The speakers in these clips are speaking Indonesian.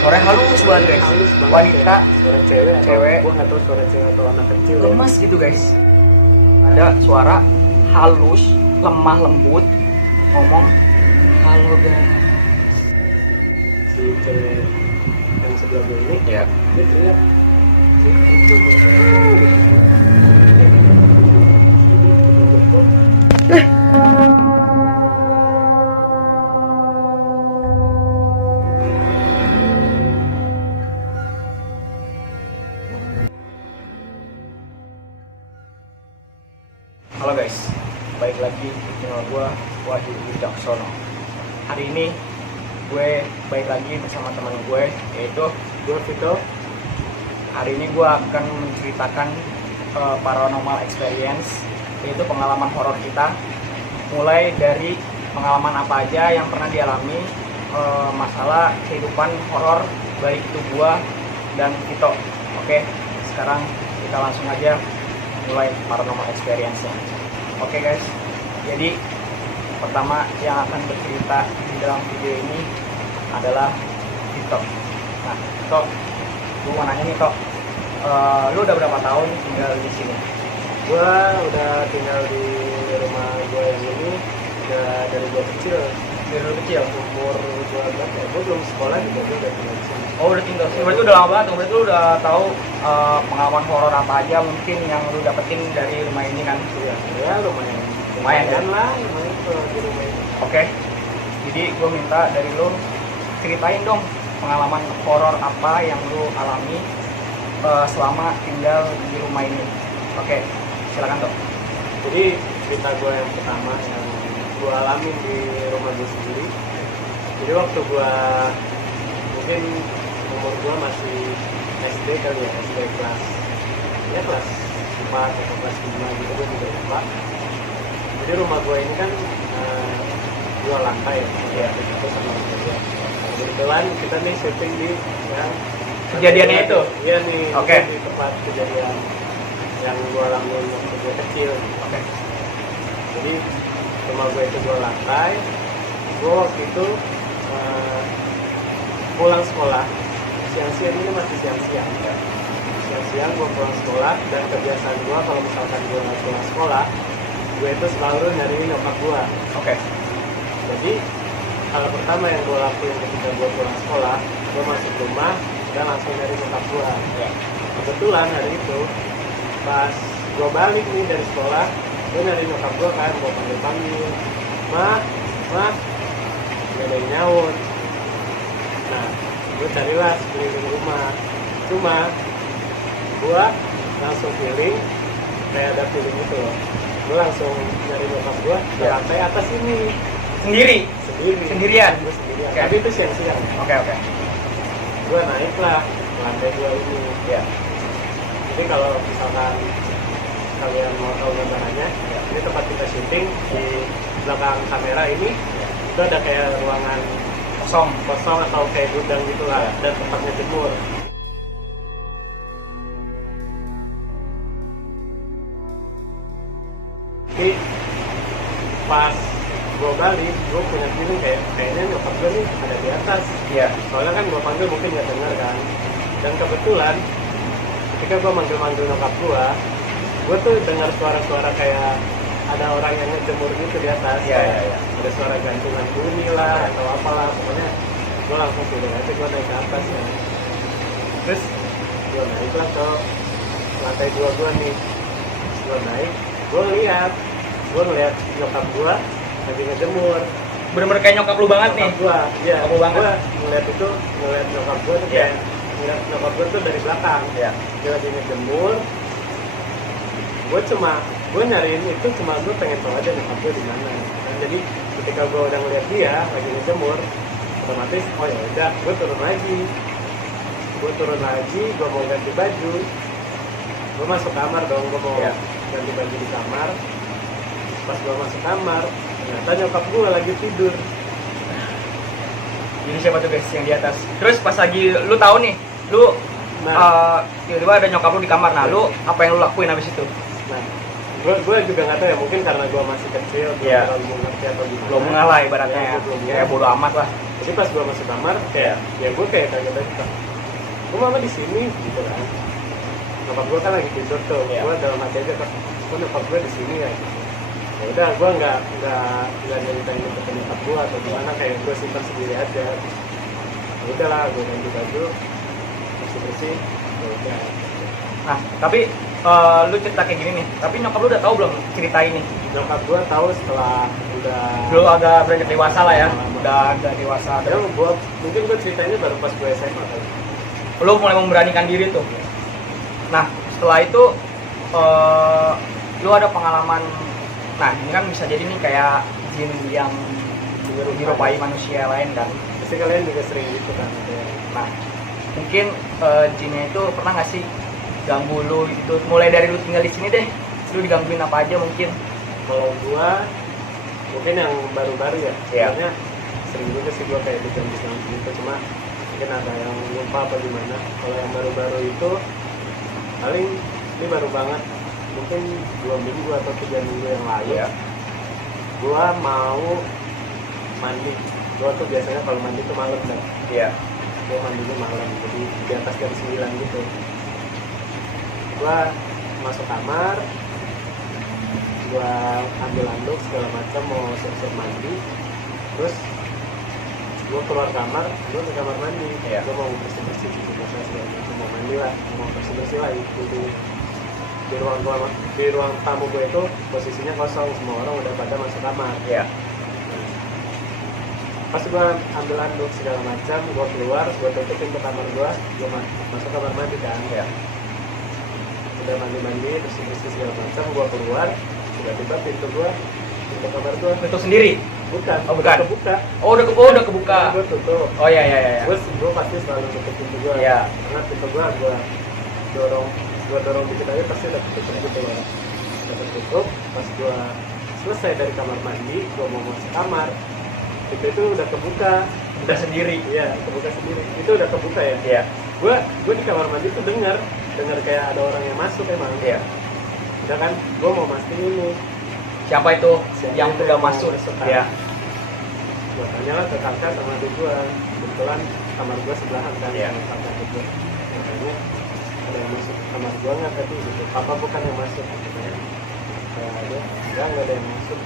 Suara halus banget guys. Halus banget, Wanita, ya. Suara cewek, cewek. Gue nggak tahu suara cewek atau anak kecil. lemas gitu guys. Ada suara halus, lemah lembut, ngomong halo guys. Si cewek yang sebelah gue ini, Ya. dia teriak. Halo guys, balik lagi di channel gue, Wahyu Wicaksono. Hari ini gue balik lagi bersama teman gue, yaitu Gue Vito. hari ini gue akan menceritakan paranormal experience, yaitu pengalaman horor kita. Mulai dari pengalaman apa aja yang pernah dialami, masalah kehidupan horor, baik itu gue dan Vito. Oke, sekarang kita langsung aja mulai paranormal experience-nya. Oke guys, jadi pertama yang akan bercerita di dalam video ini adalah Vito. Nah, Vito, gue mau nanya nih Vito, lu udah berapa tahun tinggal di sini? Gue udah tinggal di rumah gue yang ini udah dari gue kecil. Dari lu kecil? Umur gue berapa ya? Gue belum sekolah juga, gue udah tinggal di sini. Oh udah tinggal sini, berarti udah lama banget, berarti lu udah tahu pengalaman horor apa aja mungkin yang lu dapetin dari rumah ini kan? Iya, ya lumayan. Lumayan, ya? Lah, lumayan kalau di rumah ini. Oke, jadi gue minta dari lu ceritain dong pengalaman horor apa yang lu alami selama tinggal di rumah ini. Oke, silakan dong. Jadi cerita gue yang pertama yang gue alamin di rumah gue sendiri. Jadi waktu gue mungkin umur gue masih SD kali ya, SD kelas 4 atau kelas 5 gitu, gue juga lupa. Jadi rumah gue ini kan 2 lantai ya, itu sama orang tua. Kebetulan kita nih syuting di yang Kejadiannya itu? Iya nih, Oke. di tempat kejadian yang gue alamin waktu gue kecil. Oke. Jadi rumah gue itu 2 lantai. Gue waktu itu pulang sekolah siang-siang, ini masih siang-siang ya. Siang-siang gue pulang sekolah, dan kebiasaan gue kalau misalkan gue pulang sekolah, gue itu selalu nyariin nyokap gue. Oke. Jadi hal pertama yang gue lakuin ketika gue pulang sekolah, gue masuk rumah dan langsung nyari nyokap gue. Ya. Kebetulan hari itu pas gue balik nih dari sekolah, gue nyari nyokap gue kan, gue panggil, mah, gak ada yang nyaut. Nah, gue carilah sekeliling rumah, cuma gue langsung feeling kayak ada feeling itu loh. Gue langsung nyari nyokap gue di Ya. lantai atas ini Sendirian? Gue sendirian. Oke. Tapi itu siang-siang. Oke. Gue naik lah ke lantai 2 ini. Ya. Jadi kalau misalkan kalian mau tahu gambarannya, ini tempat kita syuting. Di belakang kamera ini itu ada kayak ruangan kosong atau kayak gudang gitulah, dan tempatnya jemur. Jadi pas gue balik, gue punya feeling kayaknya nyokap gue nih ada di atas. Iya. Soalnya kan gue panggil mungkin nggak dengar kan. Dan kebetulan ketika gue manggil nyokap gue tuh dengar suara-suara kayak ada orang yang ngejemur gitu di atas. Iya. Ada suara gantungan bunyi lah atau apalah, pokoknya gue langsung feeling aja, gue naik ke atas ya. Terus gue naik lah ke lantai 2 gue nih. Gue naik, gue ngeliat nyokap gue lagi ngejemur. Bener-bener kayak nyokap lu banget nih. Iya, Nyokap lu banget. gue ngeliat nyokap gue tuh Iya. kayak ngeliat nyokap gue tuh dari belakang. Iya. Dia lagi ngejemur. Gue nyariin itu cuma gue pengen tahu aja nyokap gue di mana. Dan jadi ketika gue udah ngeliat dia lagi ngejemur, otomatis oh ya udah, gue turun lagi, gue mau ganti baju. Gue masuk kamar dong, gue mau Iya. ganti baju di kamar. Pas gue masuk kamar, ternyata nyokap gue lagi tidur. Jadi siapa tuh guys yang di atas? Terus pas lagi lu tahu nih, lu tiba-tiba ada nyokap lu di kamar. Nah, lu apa yang lu lakuin habis itu? Nah, gue juga nggak tahu ya, mungkin karena gue masih kecil belum Iya. terlalu mengerti atau gimana. Belum mengalah ibaratnya Iya, ya. belum Kayak bodo amat lah. Jadi pas gue masuk kamar kayak ya gue kayak kaget aja, gue mama di sini gitu kan. Nyokap gue kan lagi tidur tuh, Iya. gue dalam hati aja kok, gue nyokap gue di sini ya. Ya udah, gue nggak nyeritain itu ke nyokap gue atau gimana, kayak gue simpan sendiri aja. Ya udahlah, gue ganti baju, bersih, ya udah. Nah, tapi lu cerita kayak gini nih. Tapi nyokap lu udah tahu belum cerita ini? Nyokap gue tahu setelah udah Lu agak beranjak dewasa lah ya. Udah agak dewasa. ya mungkin gue ceritainnya baru pas gue SMA kali. Lu mulai memberanikan diri tuh. Nah, setelah itu lu ada pengalaman. Nah, ini kan bisa jadi nih kayak jin yang menyerupai manusia lain kan. Pasti kalian juga sering gitu kan. Nah, mungkin jinnya itu pernah nggak sih ganggu lu gitu? Mulai dari lu tinggal di sini deh, lu digangguin apa aja mungkin? Kalau gua mungkin yang baru-baru ya, Iya. sebenarnya sering juga sih gua kayak diganggu gitu, cuma mungkin ada yang lupa apa gimana. Kalau yang baru-baru itu paling ini baru banget, mungkin 2 minggu atau 3 minggu yang lalu. Iya. Gua mau mandi. Gua tuh biasanya kalau mandi tuh malam kan. Iya. Gua mandinya malam, jadi di atas jam 9 gitu. Gua masuk kamar, gua ambil handuk segala macam, mau siap-siap mandi, terus gua keluar kamar, gua ke kamar mandi. Iya. Gua mau bersih-bersih gitu, masalah segala macam, mau mandi lah, mau bersih-bersih lah itu. Di ruang tamu gue itu posisinya kosong, semua orang udah pada masuk kamar. Iya. Pas gua ambil handuk segala macam, gua keluar, gua tutupin ke kamar gua masuk kamar mandi kan. Iya. Udah mandi bersih-bersih segala macam, gua keluar, tiba-tiba pintu kamar gua Itu sendiri? bukan, Oh, bukan. udah kebuka. Udah kebuka. Gua tutup. Oh iya iya iya. Gua pasti selalu tutup pintu gua. Iya. Karena pintu gua dorong dikit aja pasti udah tutup gitu loh. Udah tutup. Pas gua selesai dari kamar mandi, gua mau masuk kamar, itu udah kebuka. Udah sendiri. Iya, kebuka sendiri. Itu udah kebuka ya. Iya. Gua di kamar mandi tuh dengar kayak ada orang yang masuk emang. Iya. Udah kan, gua mau mastiin ini. Siapa itu Siapa yang itu udah yang mau masuk? masuk, kan? Iya. Gua tanya lah ke kakak sama adik gua. Kebetulan kamar gua sebelahan kan Iya. sama kakak adik gua. Makanya ada yang masuk kamar gua nggak tadi gitu. Papa bukan yang masuk gitu kan. Ada, nggak ada yang masuk.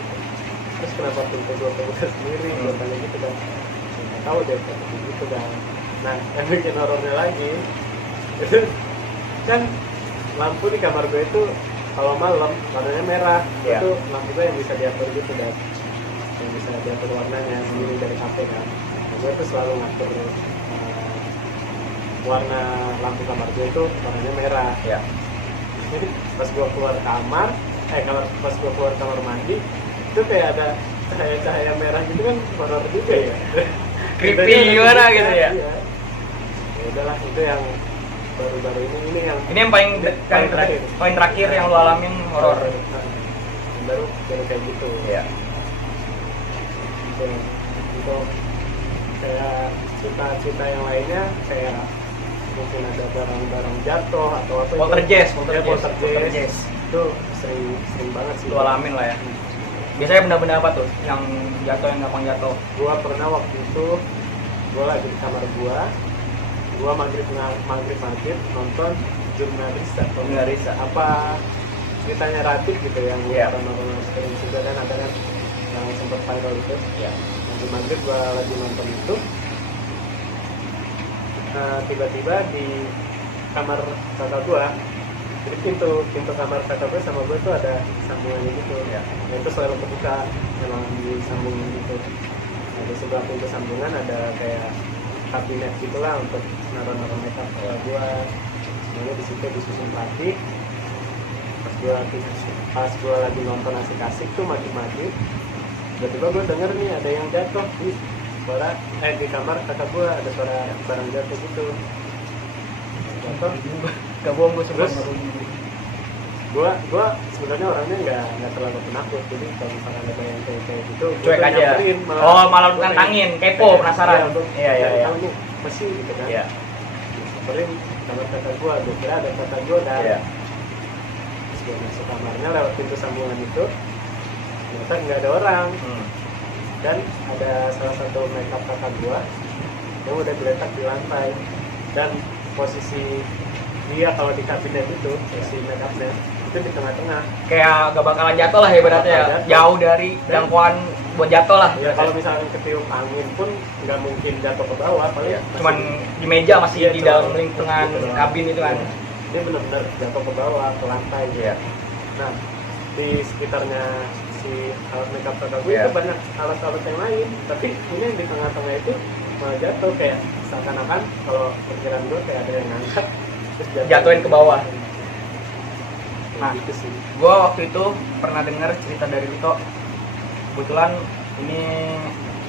Terus kenapa pintu gua kebuka sendiri? Gua tanya gitu kan. Nggak tahu deh kata gitu kan. Nah, yang bikin horornya lagi itu kan lampu di kamar gue itu kalau malam warnanya merah. Iya. Itu lampu gue yang bisa diatur gitu dan yang bisa diatur warnanya sendiri dari HP kan. Nah, gue tuh selalu ngatur warna lampu kamar gue itu warnanya merah. Iya. Jadi pas gue keluar kamar, pas gue keluar kamar mandi itu kayak ada cahaya merah gitu kan, horor juga ya. Creepy gimana gitu ya? Iya. Ya udahlah, itu yang baru-baru ini yang Ini yang paling terakhir yang lu alamin horor. Yang baru kayak gitu. Iya. Untuk kayak cita-cita yang lainnya kayak mungkin ada barang-barang jatuh atau apa. Poltergeist itu sering banget sih. Lu alamin lah ya. Biasanya benda-benda apa tuh yang jatuh, yang gampang jatuh? Gua pernah waktu itu gua lagi di kamar gua maghrib nonton jurnalis apa ceritanya Radit gitu yang Iya. orang sering juga kan ada kan yang sempat viral itu. Iya. Nanti maghrib gua lagi nonton itu, tiba-tiba di kamar kakak gua, jadi pintu kamar kakak gua sama gua tuh ada sambungannya gitu. Iya. Nah, itu selalu kebuka, memang disambungin gitu. Nah, di sebelah pintu sambungan ada kayak kabinet gitulah untuk naruh makeup gua. Semuanya di situ disusun rapi. Pas gua lagi nonton asik-asik tuh maghrib, tiba-tiba gua denger nih ada yang jatuh di di kamar kakak gua, ada suara barang jatuh gitu. Jatuh. Gak bohong gue sebut. Terus? Gua sebenarnya orangnya nggak terlalu penakut, jadi kalau misalnya ada yang kayak gitu Cuek gua aja. nyamperin, Malah lu gua tantangin, kayak- kepo, penasaran. Iya, Iya. tahu nih masih gitu kan. Iya. Nyamperin kamar kakak gua, gua kira ada kakak gua dan Iya. terus gue masuk kamarnya lewat pintu sambungan itu, ternyata nggak ada orang. Dan ada salah satu makeup kakak gue yang udah geletak di lantai, dan posisi dia kalau di kabinet itu si makeupnya itu di tengah-tengah, Kayak gak bakalan jatuh lah ya ibaratnya ya. Jatuh. Jauh dari jangkauan buat jatuh lah. ya kalau misalkan ketiup angin pun nggak mungkin jatuh ke bawah, paling Cuman di meja masih Iya, di cuman dalam lingkungan gitu doang. kabin itu kan. Dia benar-benar jatuh ke bawah, ke lantai gitu. Iya. Nah, di sekitarnya si alat makeup kakak gue Iya. itu banyak alat-alat yang lain, tapi ini yang di tengah-tengah itu malah jatuh, kayak seakan-akan kalau pikiran gue kayak ada yang ngangkat terus Jatuhin ke bawah. Nah, Nah. gitu sih. Gue waktu itu pernah dengar cerita dari Lito. Kebetulan ini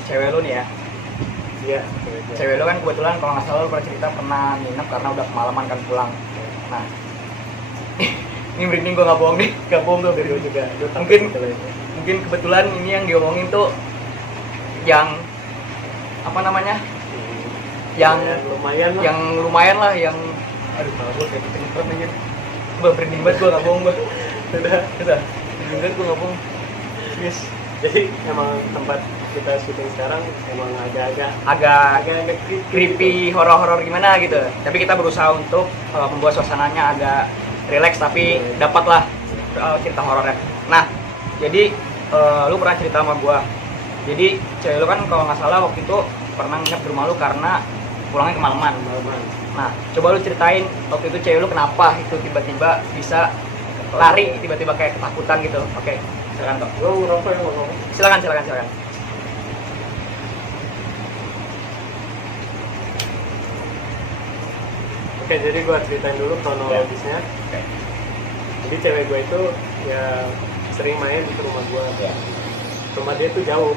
cewek lu nih ya. Iya, Cewek lu kan kebetulan kalau nggak salah lu pernah cerita pernah nginep karena udah kemalaman kan pulang. Nah, ini merinding gue nggak bohong nih, nggak bohong gue. gue juga gue takut Mungkin- kalau itu. Mungkin kebetulan ini yang diomongin tuh yang apa namanya? Yang lumayan lah. yang lumayan lah, yang aduh malah gue kayak kecentrem aja. Gue merinding banget, gue nggak bohong gue. udah Merinding banget gue nggak bohong. Yes. jadi emang tempat kita syuting sekarang emang agak-agak Agak creepy. creepy, horor-horor gimana gitu. Tapi kita berusaha untuk membuat suasananya agak relax tapi dapatlah cerita horornya. Nah, jadi lu pernah cerita sama gua. Jadi cewek lu kan kalau nggak salah waktu itu pernah nginep di rumah lu karena pulangnya kemalaman. Malaman. Nah, coba lu ceritain waktu itu cewek lu kenapa itu tiba-tiba bisa lari, tiba-tiba kayak ketakutan gitu. Oke, silakan Tok. Gue ngerokok ya ngomong. Silakan. Oke, jadi gue ceritain dulu kronologisnya. Oke. Jadi cewek gue itu ya sering main di rumah gue. Ya. Rumah dia tuh jauh.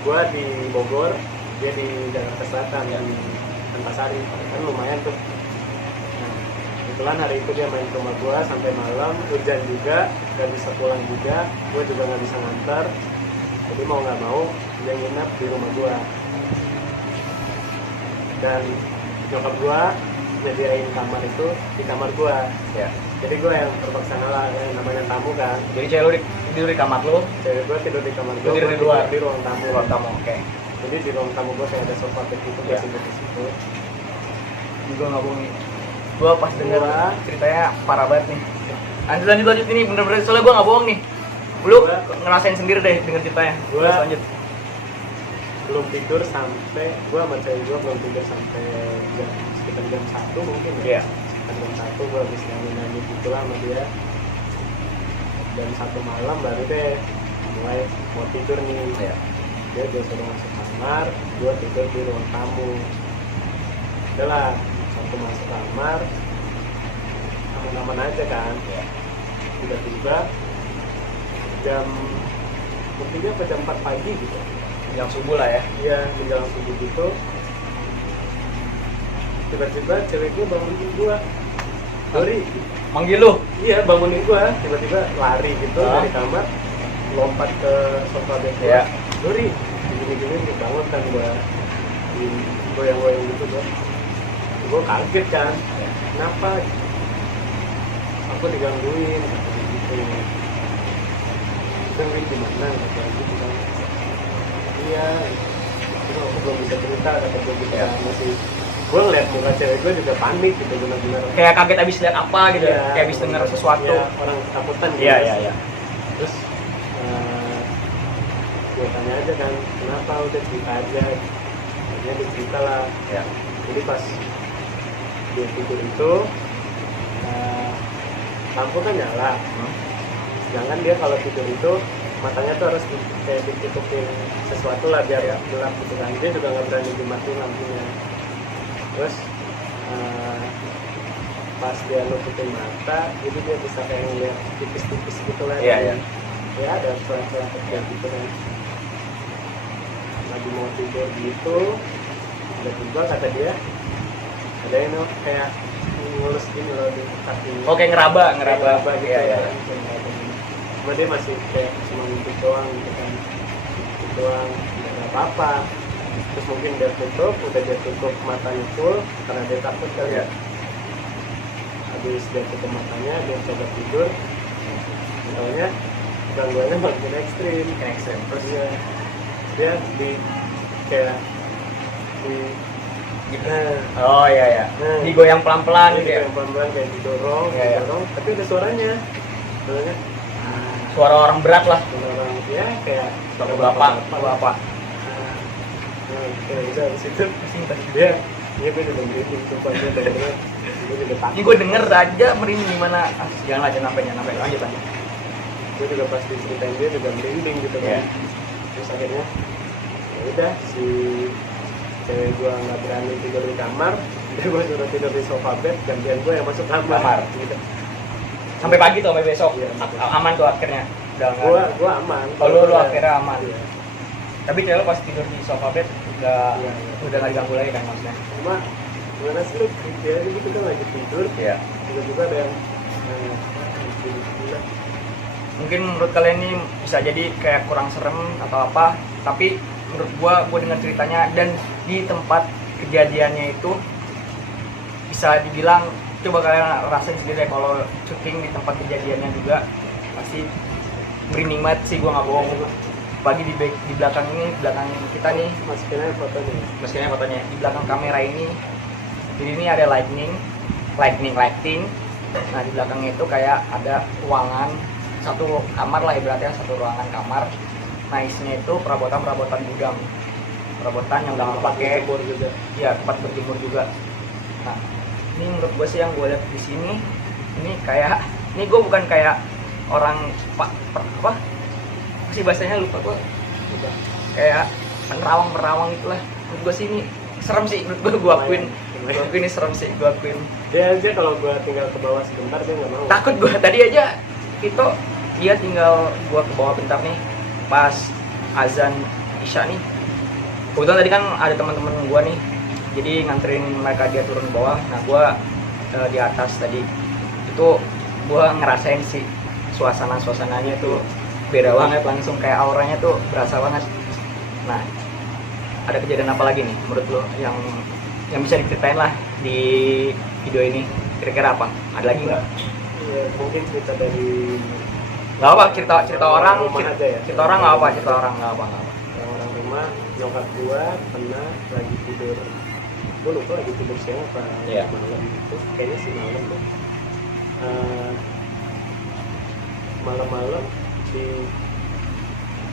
Gue di Bogor, dia di Jakarta Selatan, Ya. di Antasari. Kan lumayan tuh. Nah, kebetulan hari itu dia main ke rumah gue sampai malam, hujan juga, gak bisa pulang juga. Gue juga gak bisa ngantar. Jadi mau nggak mau dia nginep di rumah gue. Dan nyokap gue nyediain kamar itu di kamar gue. Ya. Jadi gue yang terpaksa ngalah, yang namanya tamu kan. Jadi cewek lu tidur di kamar lu, Cewek gue tidur di kamar Lu gue, tidur di luar? di ruang tamu. ruang tamu. Oke. Jadi di ruang tamu gue kayak ada sofa bed gitu, gue Iya. tidur di situ. Gue nggak bohong nih. Gue pas denger Gua- ceritanya parah banget nih. Lanjut ini bener-bener soalnya gue nggak bohong nih. Lu Gua- ngerasain sendiri deh denger ceritanya. Gua- Terus lanjut. Belum tidur sampai, gue sama cewek gue belum tidur sampai sekitar jam 1 mungkin ya. Iya. Sekitar jam 1 gue habis nyanyi gitu lah sama dia. Jam 1 malam baru deh mulai mau tidur nih. Iya. Dia suruh masuk kamar, gue tidur di ruang tamu. Udah lah, waktu masuk kamar aman-aman aja kan. Iya. Tiba-tiba jam mungkin apa jam 4 pagi gitu, Jam subuh lah ya. dia menjelang subuh gitu, tiba-tiba cewek gue bangunin gue, Dori. Manggil lu. Iya, bangunin gue, tiba-tiba lari gitu Ah. dari kamar, lompat ke sofa bed gue. Iya. Dori, gini-gini bangun kan gue, goyang-goyang gitu gue kaget kan, kenapa? Aku digangguin, kata gitu. Digangguin gimana? Kata gitu kan. Iya, itu aku belum bisa cerita, kata gue gitu Iya. kan. Masih, gue ngeliat muka cewek gue juga panik gitu, benar-benar. Kayak kaget abis lihat apa gitu. Iya, Kayak abis denger sesuatu. iya, orang ketakutan gitu. Iya. Terus gue tanya aja kan, kenapa, udah cerita aja. Akhirnya dia cerita lah. Iya. Jadi pas dia tidur itu lampu kan nyala, sedangkan dia kalau tidur itu matanya tuh harus kayak ditutupin sesuatu lah biar gelap gitu kan. Dia juga nggak berani dimatiin lampunya. Terus pas dia nutupin mata, jadi dia bisa kayak ngeliat tipis-tipis gitu lah. Iya. Ya ada celah-celah kecil gitu kan. Lagi mau tidur gitu, tiba-tiba kata dia ada yang kayak ngulus gini loh di kaki. Oh, kayak ngeraba gitu. Iya. Cuma dia masih kayak cuma ngintip doang gitu kan. Ngintip doang, nggak ada apa-apa. Terus mungkin dia tutup matanya full karena dia takut kali ya. Habis dia tutup matanya, dia coba tidur, Soalnya gangguannya makin ekstrim. Terus dia di kayak di Oh iya. Digoyang pelan-pelan gitu ya. yang pelan-pelan kayak didorong, Iya. tapi ada suaranya. Soalnya Suara orang berat lah. orang ya kayak Suara bapak. Kayak bisa di situ dia gue udah merinding sumpah gue dengerin gue juga takut. Ini gue denger aja merinding gimana. Jangan sampai lanjut. Gue juga pas diceritain dia juga merinding gitu kan. Iya. Terus akhirnya ya udah si cewek gue nggak berani tidur di kamar, dia gue suruh tidur di sofa bed, gantian gue yang masuk kamar. Gitu. Sampai pagi tuh, sampai besok. Iya. Aman tuh akhirnya. Udah nggak. Gue aman. Kalau lu akhirnya aman. Iya. Tapi cewek lu pas tidur di sofa bed Iya. udah nggak diganggu lagi kan maksudnya. Cuma gimana sih lu ya gitu kan lagi tidur, Iya. tiba-tiba ada yang gila. Mungkin menurut kalian ini bisa jadi kayak kurang serem atau apa, tapi menurut gua dengar ceritanya dan di tempat kejadiannya itu bisa dibilang, coba kalian rasain sendiri kalau syuting di tempat kejadiannya juga pasti merinding banget sih, gua nggak bohong. Pagi di belakang kita nih, Masukin aja fotonya. di belakang kamera ini ada lighting. Nah di belakangnya itu kayak ada ruangan, satu kamar lah ibaratnya, satu ruangan kamar. Nah isinya itu perabotan gudang, perabotan yang udah pakai, juga. ya tempat berjemur juga. Nah ini menurut gue sih yang gue lihat di sini, ini kayak, ini gue bukan kayak orang apa sih bahasanya, lupa gue, kayak menerawang itulah. Menurut gue sih ini serem sih, menurut gue akuin ini serem sih, gue akuin. Dia aja kalau gue tinggal ke bawah sebentar dia nggak mau. Takut gue tadi aja itu, dia tinggal gue ke bawah bentar nih pas azan isya nih. Kebetulan tadi kan ada teman-teman gue nih, jadi nganterin mereka dia turun ke bawah. Nah gue di atas tadi itu gue ngerasain sih suasananya tuh beda banget, langsung kayak auranya tuh berasa banget. Nah ada kejadian apa lagi nih menurut lo yang bisa diceritain lah di video ini, kira-kira apa? Ada lagi nggak? Ya, mungkin cerita dari Nggak apa, cerita orang, rumah aja ya. cerita orang nggak apa, nggak apa. Orang rumah, nyokap gua pernah lagi tidur, gua lupa lagi tidur siang apa Iya. malam gitu, kayaknya sih malam deh. Malam-malam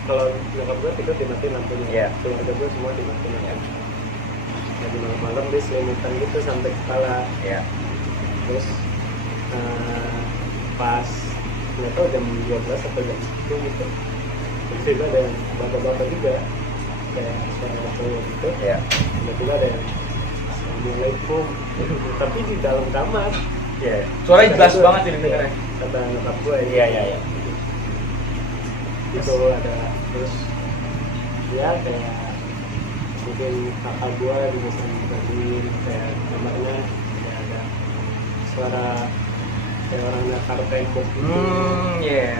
kalau nyokap gua tidur dimatiin lampunya, Iya. keluarga gua semua dimatiin Iya. lampunya. Lagi malam-malam dia selimutan gitu sampai kepala. Ya. Terus pas nggak tahu jam 12 atau jam 10 gitu, tiba-tiba ada yang bapak-bapak juga kayak suara cowok gitu. Ya. Tiba-tiba ada yang Assalamualaikum tapi di dalam kamar. Ya. Suaranya jelas banget sih didengarnya. Kata nyokap gue. Iya. Itu ada terus ya kayak mungkin kakak gue juga sering dibantuin, kayak kamarnya kayak ada suara kayak orang nakar tembok gitu.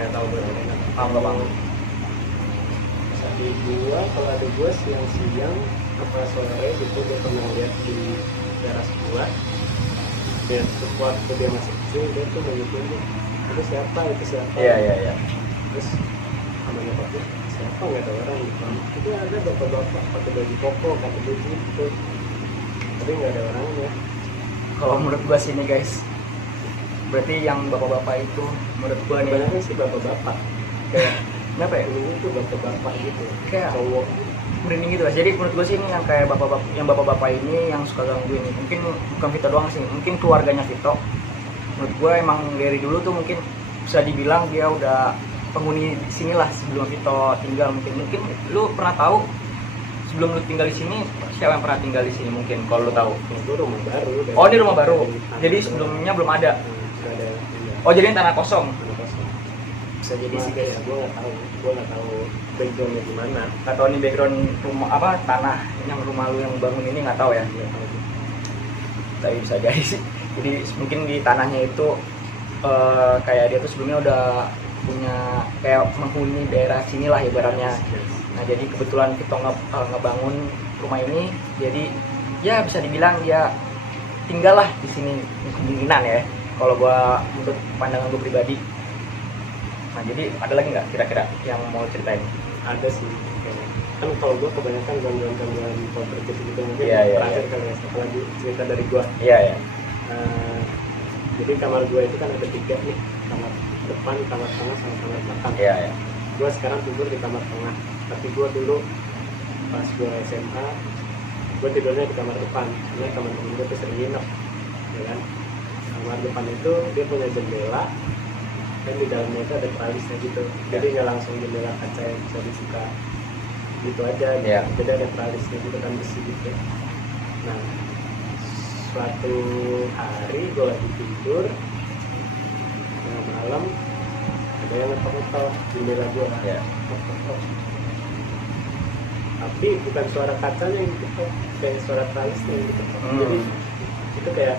Tahu gue. Paham Bang. Tadi gua kalau ada gua siang-siang apa sore gitu, dia pernah lihat di teras gua. Dia waktu dia masih kecil dia tuh nunjukin itu siapa. Iya. Terus sama nyokapnya siapa, nggak ada orang gitu. Itu ada bapak-bapak pakai baju koko, pakai baju gitu, tapi nggak ada orangnya. Kalau menurut gua sih nih guys, berarti yang bapak-bapak itu menurut gua nih Kebanyakan sih bapak-bapak, kayak kenapa ya? ini tuh bapak-bapak gitu, Kayak cowok. merinding gitu guys. Jadi menurut gue sih ini yang kayak bapak-bapak ini yang suka gangguin ini. Mungkin bukan Vito doang sih, mungkin keluarganya Vito. Menurut gue emang dari dulu tuh mungkin bisa dibilang dia udah penghuni di sini lah sebelum Vito tinggal. Mungkin lu pernah tahu sebelum lu tinggal di sini siapa yang pernah tinggal di sini mungkin kalau lu tahu. Itu rumah baru. Oh, ini rumah baru. Jadi sebelumnya belum ada. Nggak ada. Oh, jadi ini tanah kosong. Bisa jadi sih guys, gue nggak tahu backgroundnya gimana. Nggak tahu nih background rumah apa, tanah yang rumah lu yang bangun ini nggak tahu ya. Tapi bisa jadi sih. Jadi mungkin di tanahnya itu kayak dia tuh sebelumnya udah punya kayak menghuni daerah sini lah ibaratnya. Nah jadi kebetulan kita ngebangun rumah ini, jadi ya bisa dibilang dia tinggal lah di sini kemungkinan ya. Kalau gua menurut pandangan gue pribadi. Nah jadi ada lagi nggak kira-kira yang mau ceritain? Ada sih kayaknya. Kan kalau gue kebanyakan gangguan poltergeist gitu mungkin Iya. terakhir kali ya, satu lagi cerita dari gue. Iya ya. Jadi kamar gue itu kan ada 3 nih, kamar depan, kamar tengah, sama kamar belakang. Iya ya. Gue sekarang tidur di kamar tengah, tapi gue dulu pas gue SMA gue tidurnya di kamar depan karena kamar temen gue tuh sering nginep, ya kan. Kamar depan itu dia punya jendela dan di dalamnya itu ada tralisnya gitu, jadi nggak langsung jendela kaca yang bisa dibuka gitu aja gitu. Iya. Jadi ada tralisnya gitu kan, besi gitu. Nah suatu hari gue lagi tidur tengah malam, ada yang ngetok-ngetok jendela gue. Iya. Ngetok-ngetok. Tapi bukan suara kacanya yang diketok, kayak suara tralisnya yang diketok. Jadi itu kayak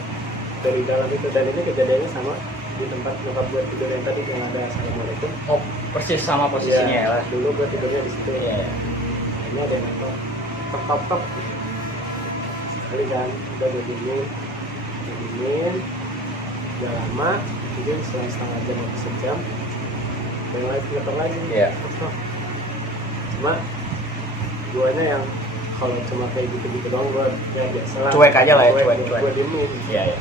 dari dalam itu, dan ini kejadiannya sama di tempat nyokap gue tidur yang tadi yang ada assalamualaikum. Oh persis sama posisinya ya lah. Dulu gue tidurnya di situ. Iya. Ini ada yang ngetok, tok. Sekali kan, udah dingin, udah lama, mungkin setengah jam atau sejam, dan lagi ngetok lagi. Iya. Tok. Cuma guanya yang kalau cuma kayak gitu-gitu doang, gue ya biasa lah, Cuek aja lah ya, cuek. gue diemin. Iya ya.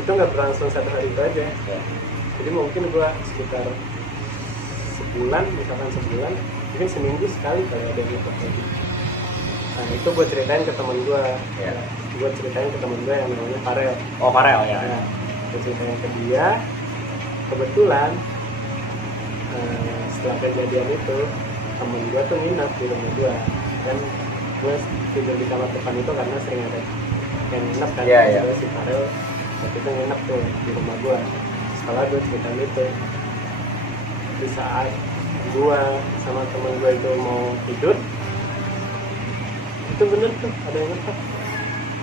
Itu nggak berlangsung satu hari itu aja, Iya. jadi mungkin gue sekitar sebulan, misalkan sebulan, mungkin seminggu sekali kali ada yang ngetok lagi. Nah itu gue ceritain ke teman gue. Iya. Gue ceritain ke teman gue yang namanya Farel. Oh Farel ya. Nah, gue ceritain ke dia. Kebetulan setelah kejadian itu temen gue tuh nginep di rumah gue, kan gue tidur di kamar depan itu karena sering ada yang nginep kan. Iya, iya. Si Farel waktu itu nginep tuh di rumah gue. Setelah gue ceritain itu, di saat gue sama temen gue itu mau tidur, itu bener tuh ada yang ngetok.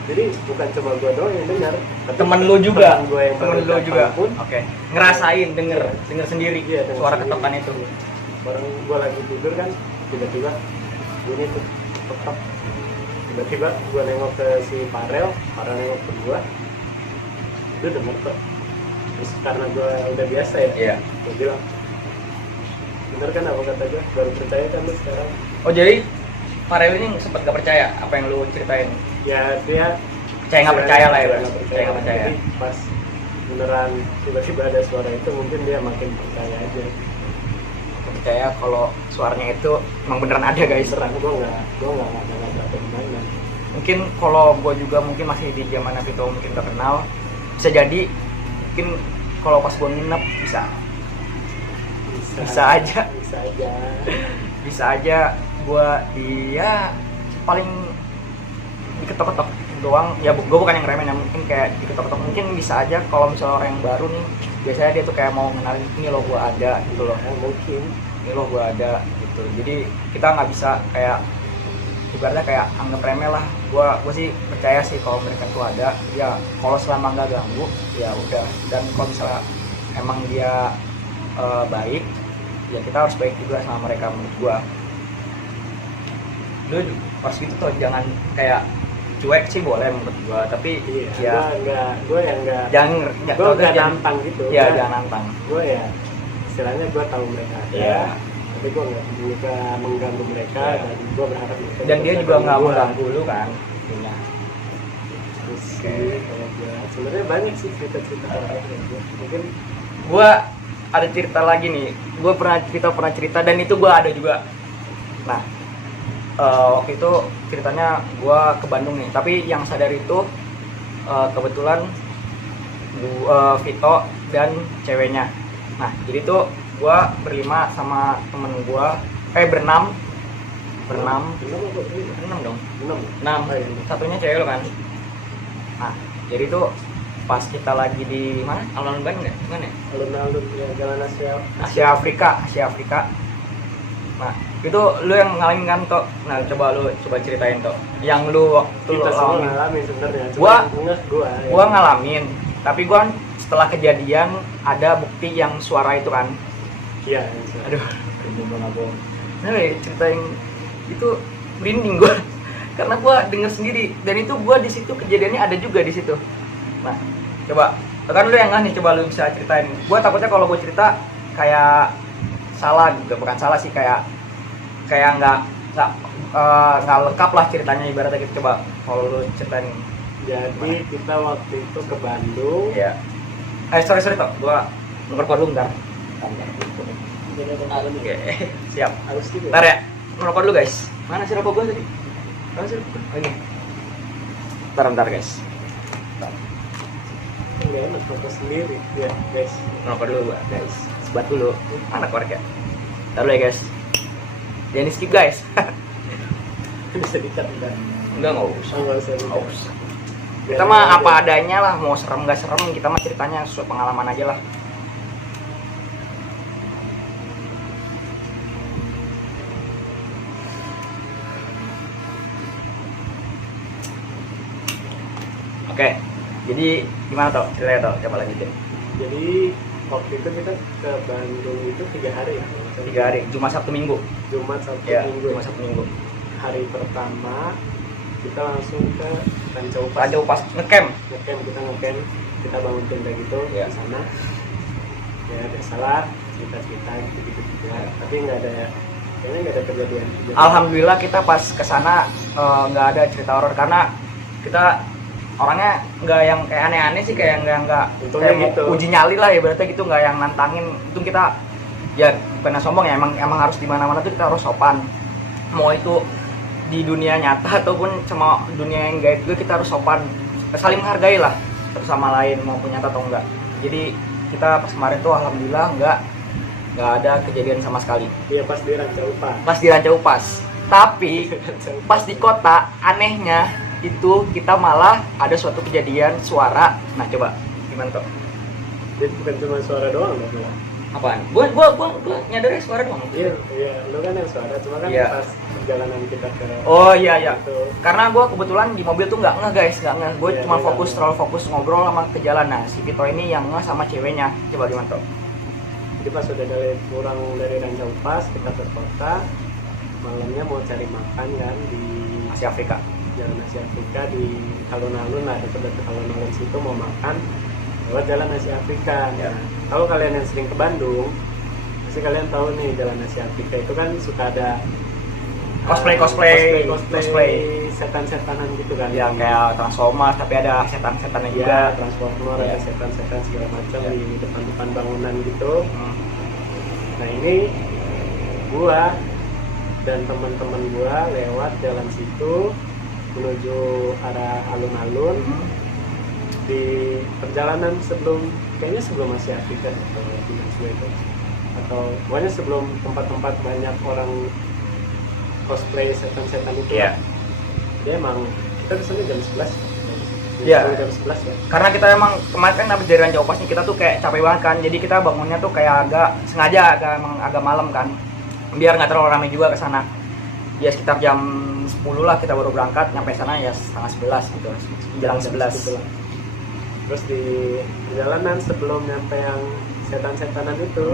Jadi bukan cuma gue doang yang dengar, tapi Temen lu juga. temen gue yang Temen baru lu datang juga. pun Oke. Ngerasain denger sendiri Iya, denger suara sendiri. ketokan itu. Bareng gue lagi tidur kan, tiba-tiba bunyi tuh ketok. Tiba-tiba gue nengok ke si Farel nengok ke gue, lu denger kok. Terus karena gue udah biasa ya, Iya. gue bilang, bener kan apa kata gue, baru percaya kan lu sekarang. Oh jadi Farel ini sempat gak percaya apa yang lu ceritain? Ya dia Percaya nggak percaya lah ya, nggak Bro? Percaya nggak percaya. Jadi pas beneran tiba-tiba ada suara itu, mungkin dia makin percaya aja. Percaya kalau suaranya itu emang beneran ada guys. Beneran, gue nggak gimana. Mungkin kalau gue juga mungkin masih di zaman Vito mungkin udah kenal, bisa jadi mungkin kalau pas gue nginep bisa aja. Bisa aja gue dia paling diketok-ketok doang ya. Gue bukan yang remen ya, mungkin kayak diketok-ketok. Mungkin bisa aja kalau misalnya orang yang baru nih, biasanya dia tuh kayak mau ngenalin ini loh gue ada gitu loh. Mungkin Ini loh gue ada gitu. Jadi kita nggak bisa kayak ibaratnya kayak anggap remeh lah. Gue sih percaya sih kalau mereka tuh ada. Ya kalau selama nggak ganggu ya udah. Dan kalau misalnya emang dia baik, ya kita harus baik juga sama mereka menurut gue. Lu pas gitu tuh jangan kayak cuek sih, boleh menurut gue, tapi ya gue jangan nantang gitu. Ya jangan nantang. Gue ya istilahnya gue tahu mereka ada, Iya. tapi gue nggak juga mengganggu mereka. Iya. Dan gue berharap mereka Dan dia juga nggak gua. mengganggu lu kan intinya. Terus kalau gue sebenarnya banyak sih cerita-cerita kayak gue. Mungkin Gue ada cerita lagi nih, gue pernah cerita dan itu gue ada juga. Nah waktu itu ceritanya gue ke Bandung nih, tapi yang sadar itu kebetulan Vito dan ceweknya. Nah jadi tuh gue berlima sama temen gue, berenam dong, 6. Oh, iya. Satunya cewek lo kan. Nah jadi tuh pas kita lagi di mana, alun-alun Bandung nggak, gimana ya? Alun-alun ya, Jalan Asia Afrika. Nah itu lu yang ngalamin kan Tok. Nah coba ceritain Tok yang lu waktu lu Kita semua ngalamin. ngalamin sebenarnya. Gua ngalamin, tapi gua kan setelah kejadian ada bukti yang suara itu kan. Iya. Aduh, gue nggak bohong. Nah ceritain itu merinding gua karena gua denger sendiri, dan itu gua di situ kejadiannya ada juga di situ. Nah coba kan lu yang nih, coba lu bisa ceritain. Gua takutnya kalau gua cerita kayak salah gitu, bukan salah sih, kayak nggak lengkap lah ceritanya ibaratnya gitu. Coba kalau lu ceritain. Jadi kita waktu itu ke Bandung. Iya. Sorry toh, gua ngerokok dulu bentar. Oke, siap. Harus gitu. Bentar ya, ngerokok dulu guys. Mana sih rokok gua tadi? Mana sih rokok? Oh, ini. Bentar guys. Nggak enak foto sendiri ya guys. Ngerokok dulu gua guys. Sebat dulu. Mana korek ya? Bentar dulu ya guys. Jangan di skip guys. Bisa dicat enggak? Enggak usah. Nggak usah. Nggak usah. Kita mah apa adanya lah, mau serem nggak serem, kita mah ceritanya sesuai pengalaman aja lah. Oke, jadi gimana toh ceritanya toh? Coba lanjutin. Jadi waktu itu kita ke Bandung itu 3 hari ya. 3 hari, Jumat Sabtu Minggu. Jumat Sabtu Ya, Minggu. Jumat Sabtu Minggu. Hari pertama kita langsung ke Ranca Upas. Ranca Upas ngecamp. Kita ngecamp, kita bangun tenda gitu Ya. di sana. Ya ada salah, cerita gitu ya. Tapi kayaknya nggak ada kejadian. Alhamdulillah kita pas kesana nggak ada cerita horor karena kita orangnya nggak yang kayak aneh-aneh sih, kayak nggak Untungnya kayak mau gitu. uji nyali lah ya berarti gitu, nggak yang nantangin. Itu kita ya bukan sombong ya, emang harus di mana-mana tuh kita harus sopan, mau itu di dunia nyata ataupun sama dunia yang gaib juga kita harus sopan, saling menghargai lah satu sama lain maupun nyata atau enggak. Jadi kita pas kemarin tuh alhamdulillah nggak ada kejadian sama sekali Iya pas di Ranca Upas. pas di Ranca Upas. Tapi pas di kota anehnya itu kita malah ada suatu kejadian suara. Nah coba gimana tuh? Jadi bukan cuma suara doang loh malah. Apaan? Gua nyadarnya suara doang. Iya, lu kan yang suara, cuma kan Iya. pas perjalanan kita ke Oh iya. itu, Karena gua kebetulan di mobil tuh nggak ngeh guys, nggak ngeh. Gue Iya, cuma iya, fokus iya. terlalu fokus ngobrol sama ke jalan. Nah si Vito ini yang ngeh sama ceweknya. Coba gimana tuh? jadi pas udah pulang dari Ranca Upas kita ke kota, malamnya mau cari makan kan di Asia Afrika. Jalan Asia Afrika di Alun-alun lah, dekat Alun-alun situ mau makan lewat Jalan Asia Afrika. Ya. Nah, kalau kalian yang sering ke Bandung, pasti kalian tahu nih Jalan Asia Afrika itu kan suka ada Cosplay. setan-setanan gitu kan. Ya kayak Transformers tapi ada setan-setannya juga. Ya, Transformer, Ya. ada setan-setan segala macam Ya. di depan-depan bangunan gitu. Hmm. Nah ini gua dan teman-teman gua lewat jalan situ menuju arah alun-alun. Hmm. Di perjalanan kayaknya sebelum Asia Afrika atau di itu, atau pokoknya sebelum tempat-tempat banyak orang cosplay setan-setan itu. Iya. Dia emang kita kesana jam 11. Iya. Jam 11 ya. Karena kita emang kemarin kan habis dari Ranca Upas nih, kita tuh kayak capek banget kan, jadi kita bangunnya tuh kayak agak malam kan, biar nggak terlalu ramai juga ke sana. Ya sekitar jam 10 lah kita baru berangkat, nyampe sana ya setengah 11 gitu, menjelang 11. Gitu lah. Terus di perjalanan sebelum nyampe yang setan-setanan itu,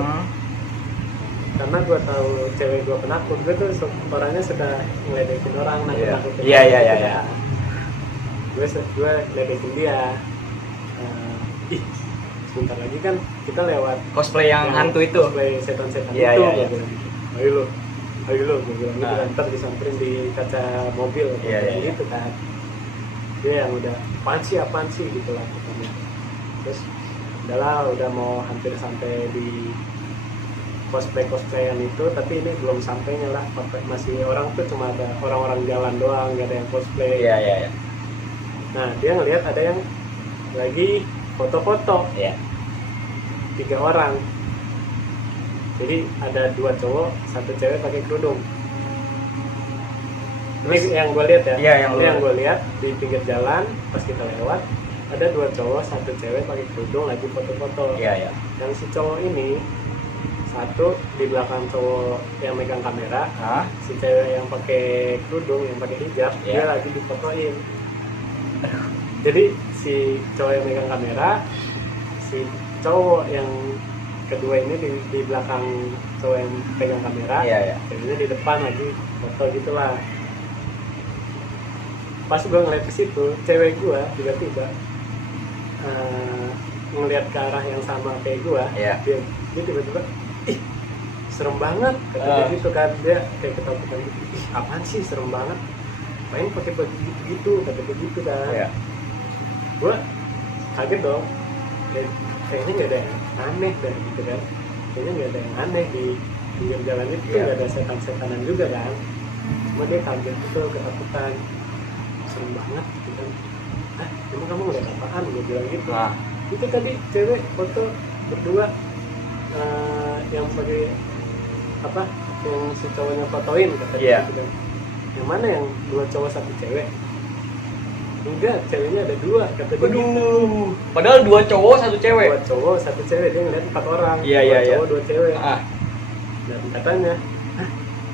karena gue tahu cewek gue penakut, gue tuh orangnya suka ngeledekin orang, nakut-nakutin. Iya. Gue ledekin dia. Ih, sebentar lagi kan kita lewat Cosplay yang hantu itu. cosplay setan-setan Iya, itu. iya, Gue iya. bilang, ayo lo, gue bilang gitu Nah. kan, ntar disamperin di kaca mobil, Iya, kayak iya. gitu kan. Dia yang udah apaan sih gitu lah pokoknya. Terus udah mau hampir sampai di cosplayan itu, tapi ini belum sampainya lah, masih orang tuh cuma ada orang-orang jalan doang, nggak ada yang cosplay. Iya. Nah dia ngelihat ada yang lagi foto-foto, Iya. 3 orang. Jadi ada 2 cowok, 1 cewek pakai kerudung. Ini yang gue lihat ya. Iya, yang gue lihat di pinggir jalan pas kita lewat ada 2 cowok, 1 cewek pakai kerudung lagi foto-foto. Iya. Yang si cowok ini satu di belakang cowok yang megang kamera, Hah? si cewek yang pakai kerudung, yang pakai hijab, Iya. dia lagi difotoin. Jadi si cowok yang megang kamera, si cowok yang kedua ini di belakang cowok yang pegang kamera, Iya. jadinya di depan lagi foto gitulah. Pas gue ngeliat ke situ, cewek gue tiba-tiba ngeliat ke arah yang sama kayak gue, Iya. dia tiba-tiba ih serem banget kata dia gitu kan, dia kayak ketakutan gitu, ih apaan sih serem banget, main pakai baju gitu kata dia gitu kan. Gue kaget dong, kayaknya nggak ada yang aneh dan gitu kan, kayaknya nggak ada yang aneh di pinggir jalan itu, nggak ada setan-setanan juga kan, cuma dia kaget gitu, ketakutan, serem banget gitu kan. Ah emang kamu ngeliat apaan, gue bilang gitu. Itu tadi cewek foto berdua, yang pakai apa, yang si cowoknya fotoin kata dia gitu kan. Yang mana yang 2 cowok 1 cewek? Enggak, ceweknya ada 2 kata dia gitu. Padahal 2 cowok 1 cewek. 2 cowok 1 cewek, dia ngeliat 4 orang. 2 cowok 2 cewek. Dan katanya,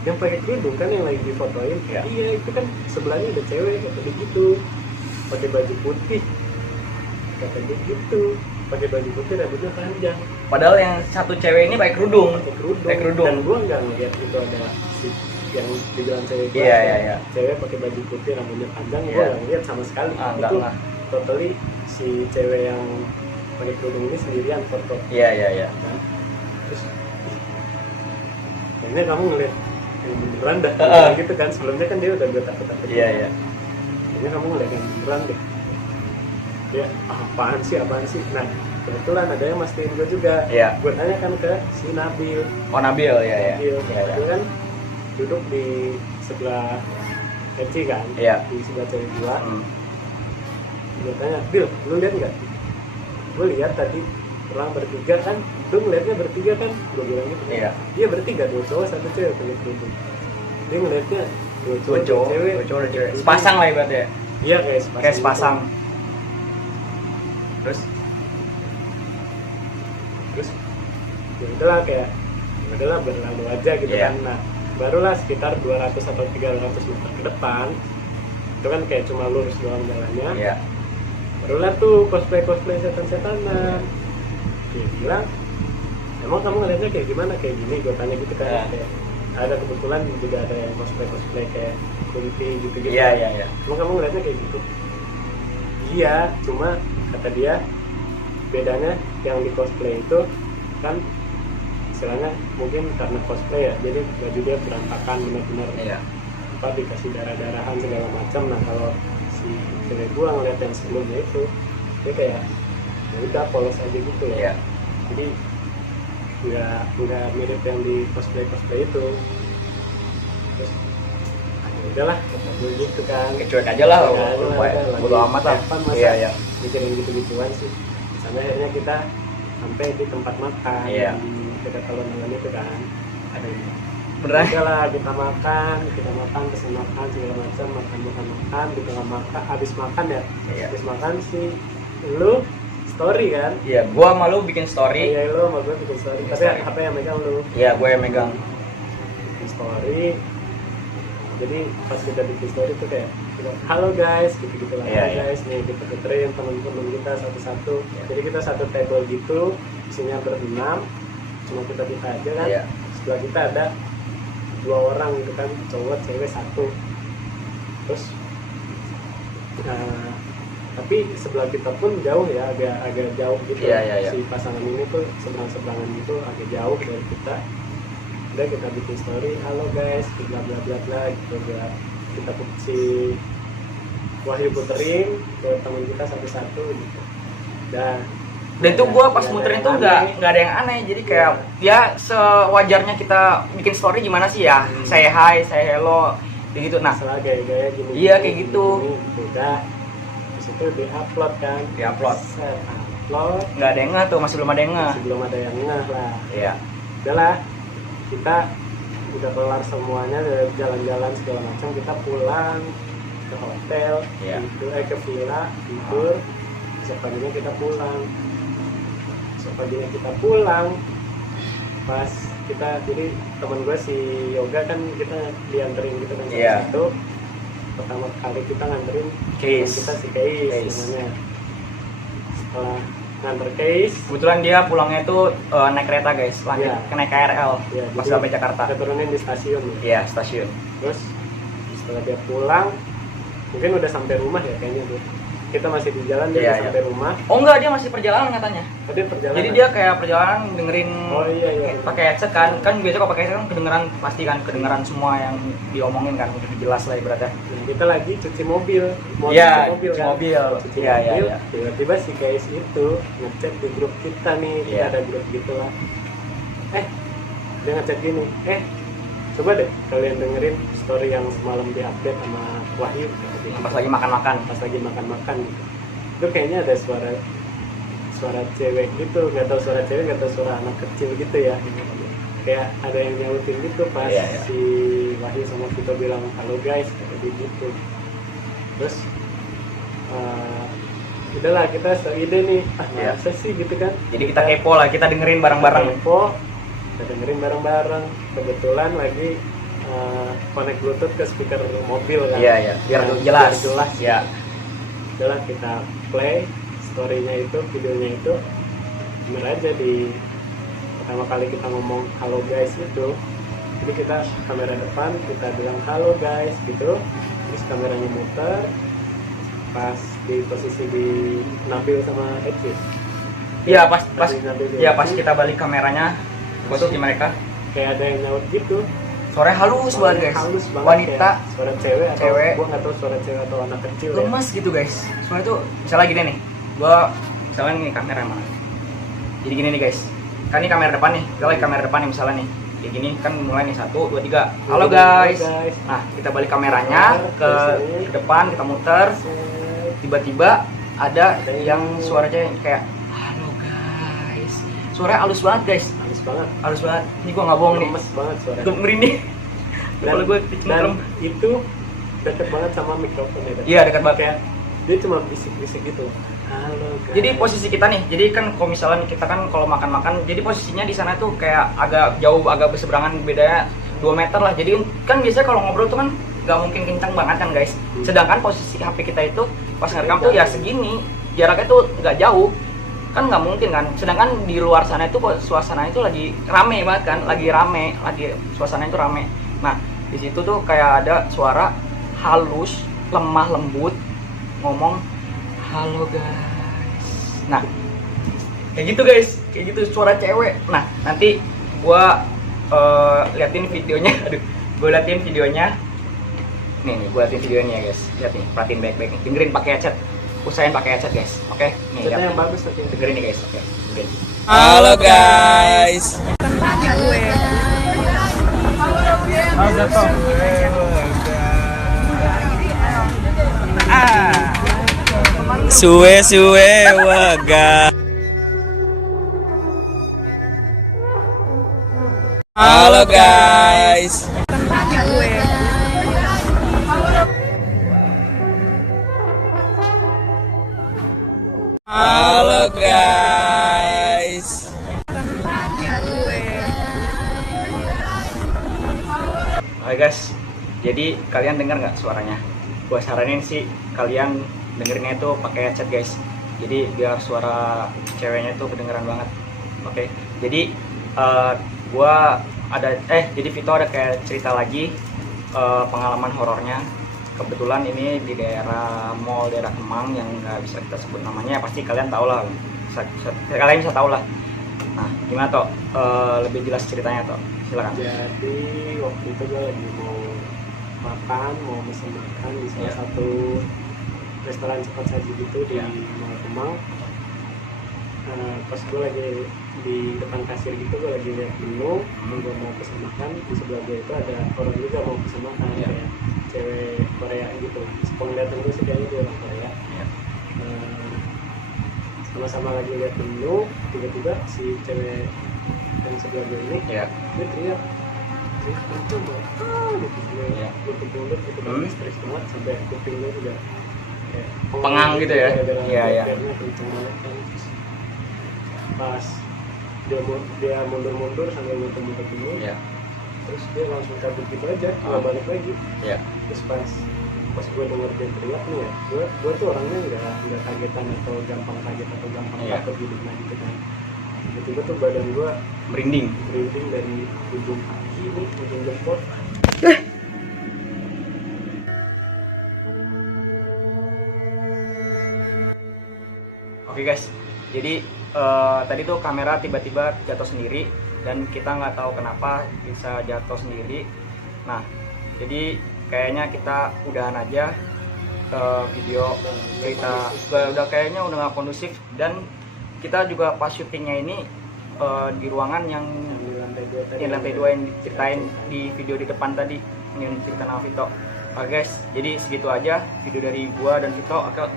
yang pakai kerudung kan yang lagi difotoin. Iya, itu kan sebelahnya ada cewek kata dia gitu. Pakai baju putih. Kata dia gitu. Pakai baju putih, rambutnya panjang. Padahal yang 1 cewek ini pakai kerudung. Pakai kerudung. Dan gua nggak ngeliat itu ada si yang dibilang cewek gua. Iya. Cewek pakai baju putih, rambutnya panjang, gua nggak ngeliat sama sekali. Itu totally si cewek yang pakai kerudung ini sendirian foto. Iya. Kan? Terus, kayaknya kamu ngeliat yang beneran dah, gitu kan. Sebelumnya kan dia udah takut-takut. Iya. Kayaknya kamu ngeliat yang beneran deh. Ya, apaan sih? Nah, kebetulan ada yang mastiin gue juga. Gue tanya kan ke si Nabil. Oh Nabil, ya. Nabil kan duduk di sebelah Eci kan, di sebelah cewek gue. Gue tanya, Bil, lu lihat nggak? Gue lihat tadi orang bertiga kan, lu ngeliatnya bertiga kan? Gue bilang gitu. Iya bertiga, 2 cowok 1 cewek pakai kerudung. Dia ngeliatnya 2 cowok 2 cewek. Sepasang lah ibaratnya. Iya kayak sepasang. Terus ya udahlah, kayak udahlah berlalu aja gitu kan. Nah barulah sekitar 200 atau 300 meter ke depan itu kan kayak cuma lurus doang jalannya. Barulah tuh cosplay setan-setanan. Dia bilang, emang kamu ngeliatnya kayak gimana? Kayak gini, gue tanya gitu kan. Kayak ada kebetulan juga ada yang cosplay kayak kunti gitu. Iya. Emang kamu ngeliatnya kayak gitu? Iya, cuma kata dia bedanya yang di cosplay itu kan istilahnya mungkin karena cosplay ya, jadi baju dia berantakan benar-benar apa dikasih darah-darahan segala macam. Nah kalau si cewek gua ngeliat yang sebelumnya itu dia kayak ya udah polos aja gitu loh. Jadi nggak mirip yang di cosplay itu. Terus udahlah kata gue gitu kan, cuek aja lah, bodo amat lah. Mikirin gitu-gituan sih. Sampai akhirnya kita sampai di tempat makan di dekat alun-alun itu kan. Ada ini. Beneran? Udahlah kita makan, pesen makan segala macam, makan di tengah makan, habis makan ya. Habis makan sih lu story kan? Iya, gua sama lu bikin story. Iya, lu sama gue bikin story. Tapi apa yang megang lu? Iya, gue yang megang. Bikin story. Jadi pas kita bikin story tuh kayak halo guys, gitu-gitu lah. Guys, nih kita puterin teman-teman kita satu-satu. Jadi kita satu table gitu, isinya ber-6, cuma kita aja kan. Setelah kita ada 2 orang gitu kan, cowok cewek 1. Terus tapi sebelah kita pun jauh ya, agak jauh gitu. Si pasangan ini tuh seberang-seberangan gitu, agak jauh dari kita. Udah kita bikin story, halo guys, bla bla bla bla gitu ya. Kita si Wahyu puterin ke teman kita satu-satu gitu. Dan itu gue pas muterin tuh nggak ada yang aneh, jadi kayak ya sewajarnya kita bikin story gimana sih ya, say hi, say hello, begitu. Nah, salah gaya-gaya gini. Iya kayak gitu. Udah, terus itu di-upload kan. Di-upload. Upload. Nggak ada yang ngeh tuh, masih belum ada yang ngeh. Masih belum ada yang ngeh lah. Iya. Udahlah, kita udah kelar semuanya, jalan-jalan segala macam, kita pulang ke hotel, gitu, ke villa, tidur. Besok paginya kita pulang. Pas kita, jadi temen gue si Yoga kan kita dianterin gitu kan satu. Pertama kali kita nganterin Case. Kita si Case namanya. Setelah nganter Case, kebetulan dia pulangnya itu naik kereta guys, naik KRL pas sampai Jakarta. Kita turunin di stasiun ya. Iya, stasiun. Terus setelah dia pulang, mungkin udah sampai rumah ya kayaknya tuh. kita masih di jalan dia Iya, sampai rumah. Oh enggak, dia masih perjalanan katanya. Tadi perjalanan. Jadi dia kayak perjalanan dengerin Oh iya. pakai headset kan biasanya kalau pakai headset kan kedengeran, pasti kan kedengeran semua yang diomongin kan, udah jelas lah ibaratnya. Nah, kita lagi cuci mobil, Iya, cuci mobil kan. mobil. Cuci Iya, mobil. iya. Tiba-tiba si guys itu ngechat di grup kita nih, kita Iya. ada grup gitu lah. Dia ngechat gini, coba deh kalian dengerin story yang semalam di-update sama Wahyu. Pas lagi makan-makan. Pas lagi makan-makan gitu. Itu kayaknya ada suara cewek gitu, nggak tahu suara cewek, nggak tahu suara anak kecil gitu ya. Kayak ada yang nyautin gitu pas Iya. si Wahyu sama Vito bilang halo guys, kayak gitu. Terus udahlah kita seide nih, Iya. masa sih gitu kan. Jadi kita kepo lah, kita dengerin bareng-bareng. Kita dengerin bareng-bareng. Kebetulan lagi connect bluetooth ke speaker mobil kan. Iya, biar Nah, jelas. biar jelas. Iya. Udahlah kita play story-nya itu, videonya itu. Bener aja di pertama kali kita ngomong halo guys itu, jadi kita kamera depan kita bilang halo guys gitu, terus kameranya muter pas di posisi di Nabil sama Edwin. Iya, pas Nabil ya pas kita balik kameranya posisi mereka. Kayak ada yang nyaut gitu. Suaranya halus banget guys. Halus banget, Wanita kayak suara cewek atau cewek. gua nggak tahu suara cewek atau anak kecil ya. lemas gitu guys. Soalnya tuh misalnya gini nih, gua misalnya nih kamera mana. Jadi gini nih guys, kan ini kamera depan nih, kita lagi kamera depan nih misalnya nih, kayak gini kan mulai nih 1, 2, 3. Halo guys. Nah kita balik kameranya ke depan, kita muter, tiba-tiba ada yang suaranya kayak halo guys. Suaranya halus banget guys, halus banget. Ini gua nggak bohong nih, Lemes banget suaranya. gue merinding. Dan, Kalau gue dan dicengkram. itu deket banget sama mikrofon ya. Iya dekat banget. Kayak dia cuma bisik-bisik gitu. Halo guys. Jadi posisi kita nih, jadi kan kalau misalnya kita kan kalau makan-makan, jadi posisinya di sana tuh kayak agak jauh, agak berseberangan, bedanya 2 meter lah. Jadi kan biasanya kalau ngobrol tuh kan nggak mungkin kencang banget kan guys. Sedangkan posisi HP kita itu pas ngerekam tuh ya segini, jaraknya tuh nggak jauh, kan nggak mungkin kan. Sedangkan di luar sana itu suasana itu lagi rame banget kan, lagi suasana itu rame. Nah di situ tuh kayak ada suara halus, lemah lembut, ngomong halo guys. Nah kayak gitu guys, kayak gitu suara cewek. Nah nanti gua liatin videonya. Aduh, gua liatin videonya. Nih gua liatin videonya guys. Lihat nih, perhatiin baik-baik nih. Dengerin pakai headset. Usahain pakai headset guys. Oke? Nih lihat. yang bagus tapi. Dengerin nih guys. Oke. Dengerin. Halo guys. Suwe waga. Halo guys. Halo guys. Oke guys. Jadi kalian dengar nggak suaranya? Gua saranin sih kalian dengerinnya itu pakai headset guys. Jadi biar suara ceweknya itu kedengeran banget. Oke. Jadi jadi Vito ada kayak cerita lagi pengalaman horornya. Kebetulan ini di daerah mall daerah Kemang yang nggak bisa kita sebut namanya, pasti kalian tahu lah. Kalian bisa tahu lah. Nah, gimana toh? Lebih jelas ceritanya toh. Silakan. Jadi waktu itu gue lagi mau mesen makan di salah Iya. satu restoran cepat saji gitu di Iya. Mall Kemang. Pas gue lagi di depan kasir gitu, gue lagi lihat menu, gue mau pesen makan. Di sebelah gue itu ada orang juga mau pesen makan, Iya. kayak cewek Korea gitu. Penglihatan gue sih kayaknya dia orang Korea. Iya. Sama-sama lagi lihat menu, tiba-tiba si cewek yang sebelah gue ini Iya. dia teriak itu gitu dia Iya. tutup mulut gitu kan, stres banget sampai kuping gue juga kayak Pengang gitu ya? gara-gara Iya, iya. airnya kenceng banget kan. Terus pas dia mundur-mundur sambil muter-muter dulu, Iya. terus dia langsung cabut gitu aja, nggak balik lagi. Iya. Terus pas gue denger dia teriak nih ya, gue tuh orangnya nggak kagetan atau gampang kaget atau gampang Iya. takut gitu kan. Tiba-tiba tuh badan gue Merinding. merinding dari ujung kaki nih, ujung jempol. Oke guys, jadi tadi tuh kamera tiba-tiba jatuh sendiri dan kita nggak tahu kenapa bisa jatuh sendiri. Nah, jadi kayaknya kita udahan aja video cerita. Udah kayaknya udah nggak kondusif, dan kita juga pas syutingnya ini di ruangan yang di lantai 2 yang diceritain di video di depan tadi yang cerita sama Vito. Oke guys, jadi segitu aja video dari gua dan Vito. Oke,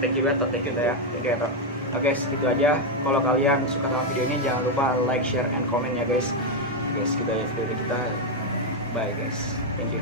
thank you banget, thank you ya, thank you ya. Oke, segitu aja. Kalau kalian suka sama video ini jangan lupa like, share, and comment ya guys. Guys, segitu aja video kita. Bye guys, thank you.